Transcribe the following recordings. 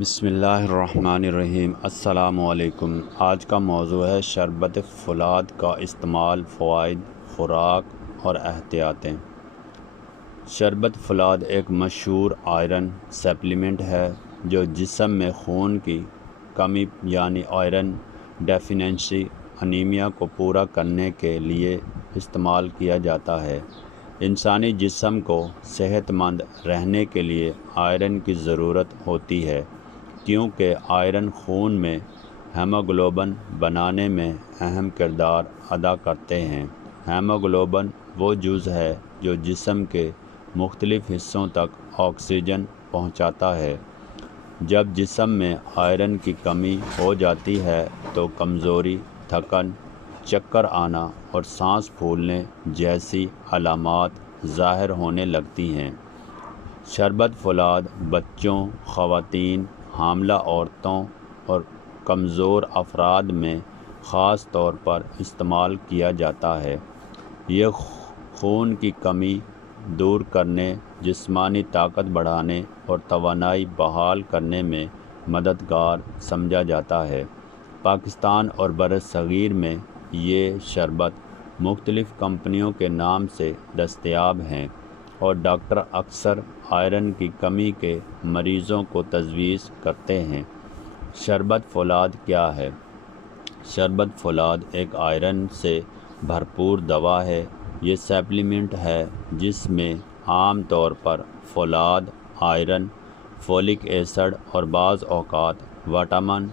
بسم اللہ الرحمن الرحیم۔ السلام علیکم۔ آج کا موضوع ہے شربت فولاد کا استعمال، فوائد، خوراک اور احتیاطیں۔ شربت فولاد ایک مشہور آئرن سپلیمنٹ ہے جو جسم میں خون کی کمی یعنی آئرن ڈیفیننسی انیمیا کو پورا کرنے کے لیے استعمال کیا جاتا ہے۔ انسانی جسم کو صحت مند رہنے کے لیے آئرن کی ضرورت ہوتی ہے کیونکہ آئرن خون میں ہیموگلوبن بنانے میں اہم کردار ادا کرتے ہیں۔ ہیموگلوبن وہ جز ہے جو جسم کے مختلف حصوں تک آکسیجن پہنچاتا ہے۔ جب جسم میں آئرن کی کمی ہو جاتی ہے تو کمزوری، تھکن، چکر آنا اور سانس پھولنے جیسی علامات ظاہر ہونے لگتی ہیں۔ شربت فولاد بچوں، خواتین، حاملہ عورتوں اور کمزور افراد میں خاص طور پر استعمال کیا جاتا ہے۔ یہ خون کی کمی دور کرنے، جسمانی طاقت بڑھانے اور توانائی بحال کرنے میں مددگار سمجھا جاتا ہے۔ پاکستان اور برصغیر میں یہ شربت مختلف کمپنیوں کے نام سے دستیاب ہیں اور ڈاکٹر اکثر آئرن کی کمی کے مریضوں کو تجویز کرتے ہیں۔ شربت فولاد کیا ہے؟ شربت فولاد ایک آئرن سے بھرپور دوا ہے۔ یہ سپلیمنٹ ہے جس میں عام طور پر فولاد، آئرن، فولک ایسڈ اور بعض اوقات وٹامن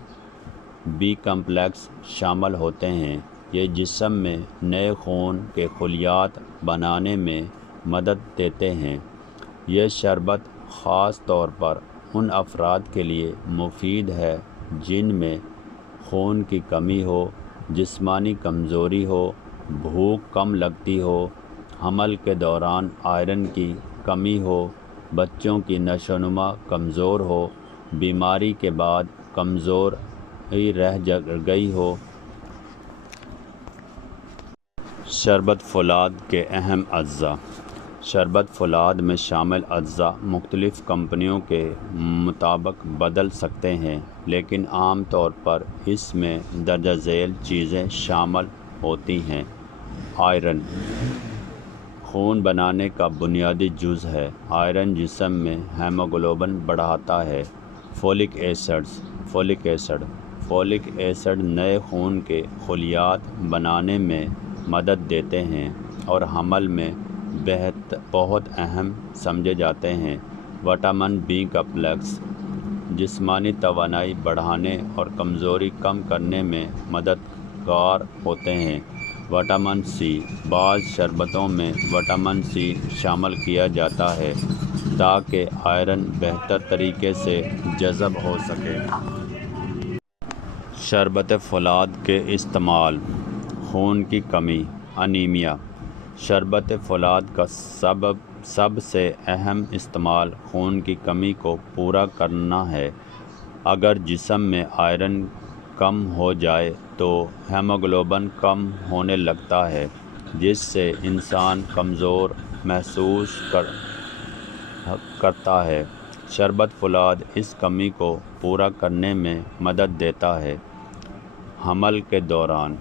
بی کمپلیکس شامل ہوتے ہیں۔ یہ جسم میں نئے خون کے خلیات بنانے میں مدد دیتے ہیں۔ یہ شربت خاص طور پر ان افراد کے لیے مفید ہے جن میں خون کی کمی ہو، جسمانی کمزوری ہو، بھوک کم لگتی ہو، حمل کے دوران آئرن کی کمی ہو، بچوں کی نشوونما کمزور ہو، بیماری کے بعد کمزوری رہ گئی ہو۔ شربت فولاد کے اہم اجزاء۔ شربت فولاد میں شامل اجزاء مختلف کمپنیوں کے مطابق بدل سکتے ہیں لیکن عام طور پر اس میں درجہ ذیل چیزیں شامل ہوتی ہیں۔ آئرن خون بنانے کا بنیادی جز ہے۔ آئرن جسم میں ہیموگلوبن بڑھاتا ہے۔ فولک ایسڈ نئے خون کے خلیات بنانے میں مدد دیتے ہیں اور حمل میں بہت اہم سمجھے جاتے ہیں۔ وٹامن بی کمپلیکس جسمانی توانائی بڑھانے اور کمزوری کم کرنے میں مددگار ہوتے ہیں۔ وٹامن سی بعض شربتوں میں وٹامن سی شامل کیا جاتا ہے تاکہ آئرن بہتر طریقے سے جذب ہو سکے۔ شربت فولاد کے استعمال، خون کی کمی، انیمیا۔ شربت فولاد کا سب سے اہم استعمال خون کی کمی کو پورا کرنا ہے۔ اگر جسم میں آئرن کم ہو جائے تو ہیموگلوبن کم ہونے لگتا ہے جس سے انسان کمزور محسوس کرتا ہے۔ شربت فولاد اس کمی کو پورا کرنے میں مدد دیتا ہے۔ حمل کے دوران،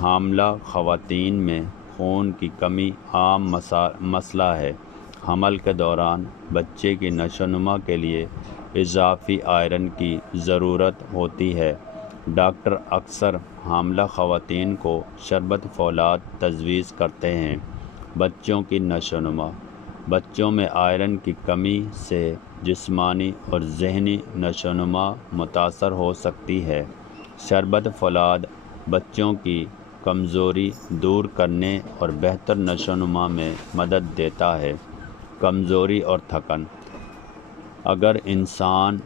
حاملہ خواتین میں خون کی کمی عام مسئلہ ہے۔ حمل کے دوران بچے کی نشوونما کے لیے اضافی آئرن کی ضرورت ہوتی ہے۔ ڈاکٹر اکثر حاملہ خواتین کو شربت فولاد تجویز کرتے ہیں۔ بچوں کی نشوونما۔ بچوں میں آئرن کی کمی سے جسمانی اور ذہنی نشوونما متاثر ہو سکتی ہے۔ شربت فولاد بچوں کی کمزوری دور کرنے اور بہتر نشوونما میں مدد دیتا ہے۔ کمزوری اور تھکن۔ اگر انسان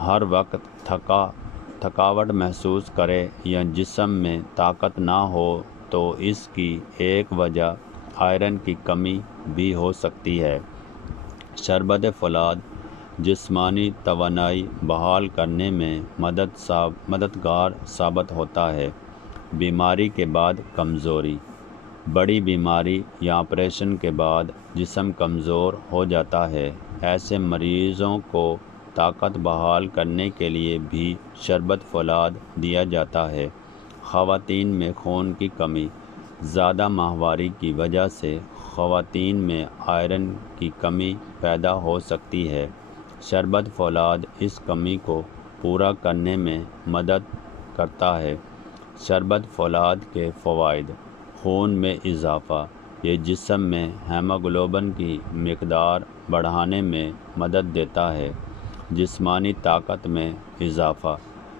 ہر وقت تھکاوٹ محسوس کرے یا جسم میں طاقت نہ ہو تو اس کی ایک وجہ آئرن کی کمی بھی ہو سکتی ہے۔ شربت فولاد جسمانی توانائی بحال کرنے میں مددگار ثابت ہوتا ہے۔ بیماری کے بعد کمزوری۔ بڑی بیماری یا آپریشن کے بعد جسم کمزور ہو جاتا ہے۔ ایسے مریضوں کو طاقت بحال کرنے کے لیے بھی شربت فولاد دیا جاتا ہے۔ خواتین میں خون کی کمی۔ زیادہ ماہواری کی وجہ سے خواتین میں آئرن کی کمی پیدا ہو سکتی ہے۔ شربت فولاد اس کمی کو پورا کرنے میں مدد کرتا ہے۔ شربت فولاد کے فوائد: خون میں اضافہ۔ یہ جسم میں ہیموگلوبن کی مقدار بڑھانے میں مدد دیتا ہے۔ جسمانی طاقت میں اضافہ۔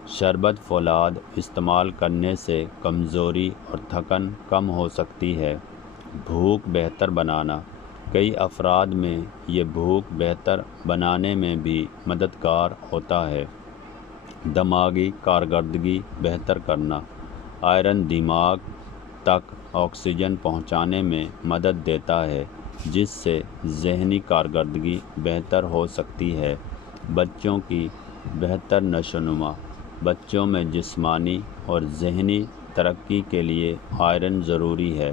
شربت فولاد استعمال کرنے سے کمزوری اور تھکن کم ہو سکتی ہے۔ بھوک بہتر بنانا۔ کئی افراد میں یہ بھوک بہتر بنانے میں بھی مددگار ہوتا ہے۔ دماغی کارکردگی بہتر کرنا۔ آئرن دماغ تک آکسیجن پہنچانے میں مدد دیتا ہے، جس سے ذہنی کارکردگی بہتر ہو سکتی ہے۔ بچوں کی بہتر نشوونما۔ بچوں میں جسمانی اور ذہنی ترقی کے لیے آئرن ضروری ہے۔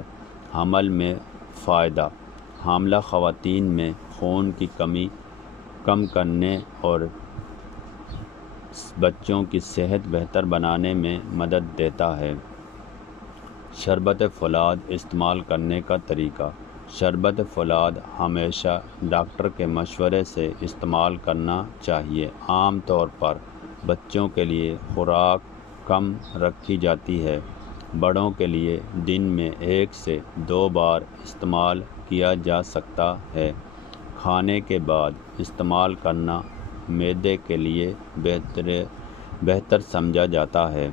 حمل میں فائدہ۔ حاملہ خواتین میں خون کی کمی کم کرنے اور بچوں کی صحت بہتر بنانے میں مدد دیتا ہے۔ شربت فولاد استعمال کرنے کا طریقہ۔ شربت فولاد ہمیشہ ڈاکٹر کے مشورے سے استعمال کرنا چاہیے۔ عام طور پر بچوں کے لیے خوراک کم رکھی جاتی ہے۔ بڑوں کے لیے دن میں 1 سے 2 بار استعمال کیا جا سکتا ہے۔ کھانے کے بعد استعمال کرنا معدے کے لیے بہتر سمجھا جاتا ہے۔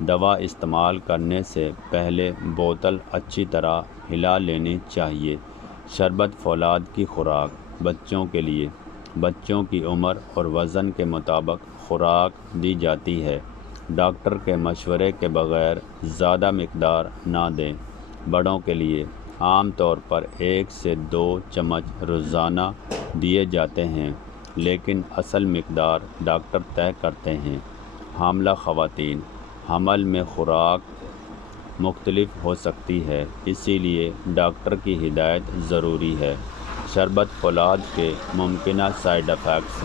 دوا استعمال کرنے سے پہلے بوتل اچھی طرح ہلا لینی چاہیے۔ شربت فولاد کی خوراک۔ بچوں کے لیے بچوں کی عمر اور وزن کے مطابق خوراک دی جاتی ہے۔ ڈاکٹر کے مشورے کے بغیر زیادہ مقدار نہ دیں۔ بڑوں کے لیے عام طور پر 1 سے 2 چمچ روزانہ دیے جاتے ہیں، لیکن اصل مقدار ڈاکٹر طے کرتے ہیں۔ حاملہ خواتین۔ حمل میں خوراک مختلف ہو سکتی ہے، اسی لیے ڈاکٹر کی ہدایت ضروری ہے۔ شربت فولاد کے ممکنہ سائیڈ ایفیکٹس۔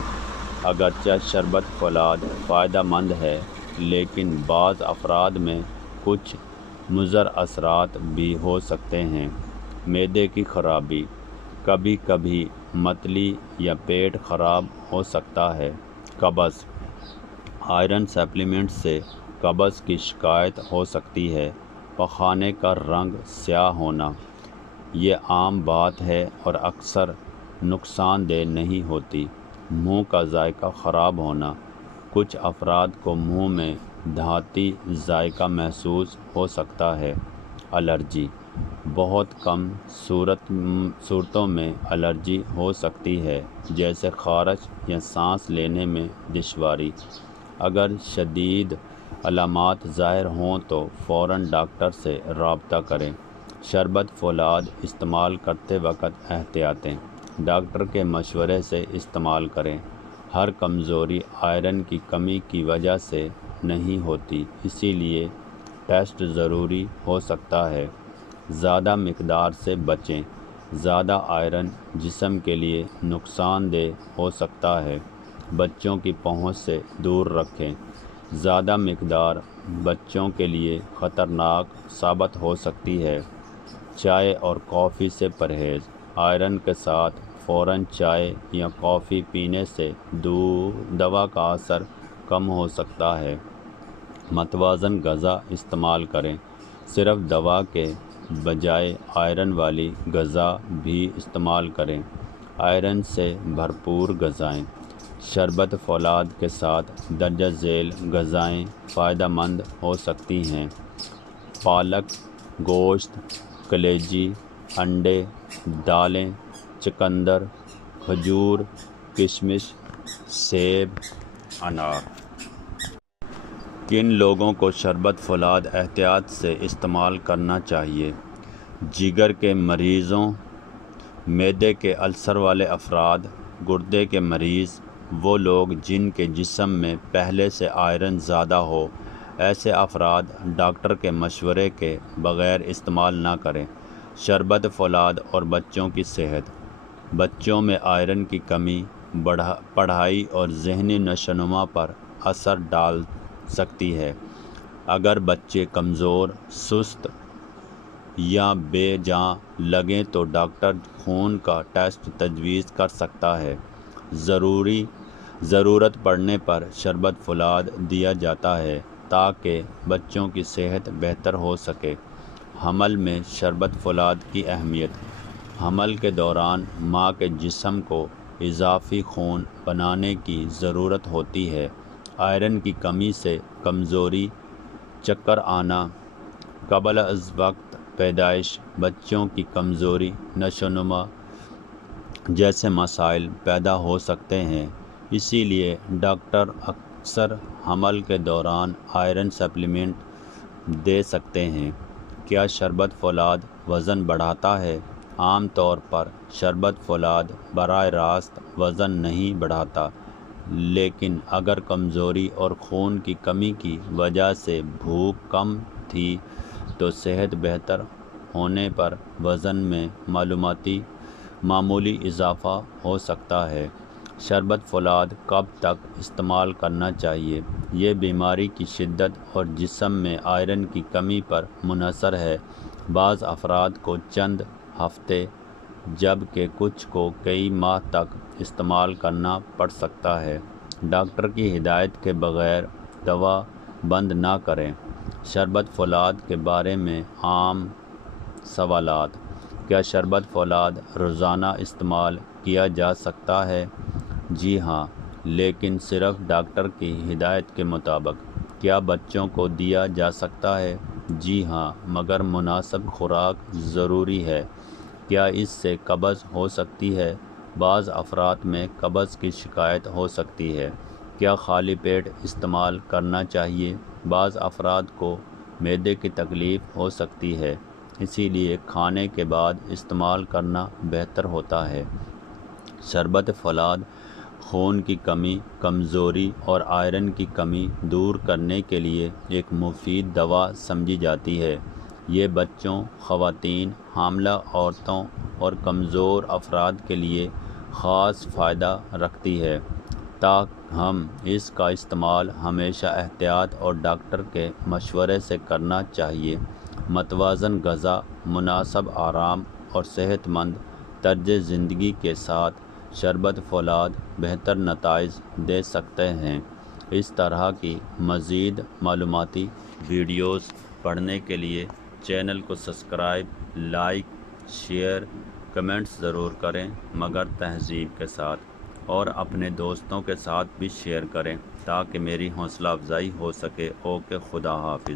اگرچہ شربت فولاد فائدہ مند ہے، لیکن بعض افراد میں کچھ مضر اثرات بھی ہو سکتے ہیں۔ معدے کی خرابی۔ کبھی کبھی متلی یا پیٹ خراب ہو سکتا ہے۔ قبض۔ آئرن سپلیمنٹ سے قبض کی شکایت ہو سکتی ہے۔ پخانے کا رنگ سیاہ ہونا۔ یہ عام بات ہے اور اکثر نقصان دہ نہیں ہوتی۔ منہ کا ذائقہ خراب ہونا۔ کچھ افراد کو منہ میں دھاتی ذائقہ محسوس ہو سکتا ہے۔ الرجی۔ بہت کم صورتوں میں الرجی ہو سکتی ہے، جیسے خارش یا سانس لینے میں دشواری۔ اگر شدید علامات ظاہر ہوں تو فوراً ڈاکٹر سے رابطہ کریں۔ شربت فولاد استعمال کرتے وقت احتیاطیں۔ ڈاکٹر کے مشورے سے استعمال کریں۔ ہر کمزوری آئرن کی کمی کی وجہ سے نہیں ہوتی، اسی لیے ٹیسٹ ضروری ہو سکتا ہے۔ زیادہ مقدار سے بچیں۔ زیادہ آئرن جسم کے لیے نقصان دہ ہو سکتا ہے۔ بچوں کی پہنچ سے دور رکھیں۔ زیادہ مقدار بچوں کے لیے خطرناک ثابت ہو سکتی ہے۔ چائے اور کافی سے پرہیز۔ آئرن کے ساتھ فوراً چائے یا کافی پینے سے دوا کا اثر کم ہو سکتا ہے۔ متوازن غذا استعمال کریں۔ صرف دوا کے بجائے آئرن والی غذا بھی استعمال کریں۔ آئرن سے بھرپور غذائیں۔ شربت فولاد کے ساتھ درجہ ذیل غذائیں فائدہ مند ہو سکتی ہیں۔ پالک، گوشت، کلیجی، انڈے، دالیں، چقندر، کھجور، کشمش، سیب، انار۔ کن لوگوں کو شربت فولاد احتیاط سے استعمال کرنا چاہیے؟ جگر کے مریضوں، معدے کے السر والے افراد، گردے کے مریض، وہ لوگ جن کے جسم میں پہلے سے آئرن زیادہ ہو، ایسے افراد ڈاکٹر کے مشورے کے بغیر استعمال نہ کریں۔ شربت فولاد اور بچوں کی صحت۔ بچوں میں آئرن کی کمی پڑھائی اور ذہنی نشوونما پر اثر ڈال سکتی ہے۔ اگر بچے کمزور، سست یا بے جان لگیں تو ڈاکٹر خون کا ٹیسٹ تجویز کر سکتا ہے۔ ضرورت پڑنے پر شربت فولاد دیا جاتا ہے تاکہ بچوں کی صحت بہتر ہو سکے۔ حمل میں شربت فولاد کی اہمیت۔ حمل کے دوران ماں کے جسم کو اضافی خون بنانے کی ضرورت ہوتی ہے۔ آئرن کی کمی سے کمزوری، چکر آنا، قبل از وقت پیدائش، بچوں کی کمزوری، نشوونما جیسے مسائل پیدا ہو سکتے ہیں۔ اسی لیے ڈاکٹر اکثر حمل کے دوران آئرن سپلیمنٹ دے سکتے ہیں۔ کیا شربت فولاد وزن بڑھاتا ہے؟ عام طور پر شربت فولاد براہ راست وزن نہیں بڑھاتا، لیکن اگر کمزوری اور خون کی کمی کی وجہ سے بھوک کم تھی تو صحت بہتر ہونے پر وزن میں معمولی اضافہ ہو سکتا ہے۔ شربت فولاد کب تک استعمال کرنا چاہیے؟ یہ بیماری کی شدت اور جسم میں آئرن کی کمی پر منحصر ہے۔ بعض افراد کو چند ہفتے جبکہ کچھ کو کئی ماہ تک استعمال کرنا پڑ سکتا ہے۔ ڈاکٹر کی ہدایت کے بغیر دوا بند نہ کریں۔ شربت فولاد کے بارے میں عام سوالات۔ کیا شربت فولاد روزانہ استعمال کیا جا سکتا ہے؟ جی ہاں، لیکن صرف ڈاکٹر کی ہدایت کے مطابق۔ کیا بچوں کو دیا جا سکتا ہے؟ جی ہاں، مگر مناسب خوراک ضروری ہے۔ کیا اس سے قبض ہو سکتی ہے؟ بعض افراد میں قبض کی شکایت ہو سکتی ہے۔ کیا خالی پیٹ استعمال کرنا چاہیے؟ بعض افراد کو معدے کی تکلیف ہو سکتی ہے، اسی لیے کھانے کے بعد استعمال کرنا بہتر ہوتا ہے۔ شربت فولاد خون کی کمی، کمزوری اور آئرن کی کمی دور کرنے کے لیے ایک مفید دوا سمجھی جاتی ہے۔ یہ بچوں، خواتین، حاملہ عورتوں اور کمزور افراد کے لیے خاص فائدہ رکھتی ہے۔ تاہم اس کا استعمال ہمیشہ احتیاط اور ڈاکٹر کے مشورے سے کرنا چاہیے۔ متوازن غذا، مناسب آرام اور صحت مند طرز زندگی کے ساتھ شربت فولاد بہتر نتائج دے سکتے ہیں۔ اس طرح کی مزید معلوماتی ویڈیوز پڑھنے کے لیے چینل کو سبسکرائب، لائک، شیئر، کمنٹس ضرور کریں، مگر تہذیب کے ساتھ، اور اپنے دوستوں کے ساتھ بھی شیئر کریں تاکہ میری حوصلہ افزائی ہو سکے۔ اوکے، خدا حافظ۔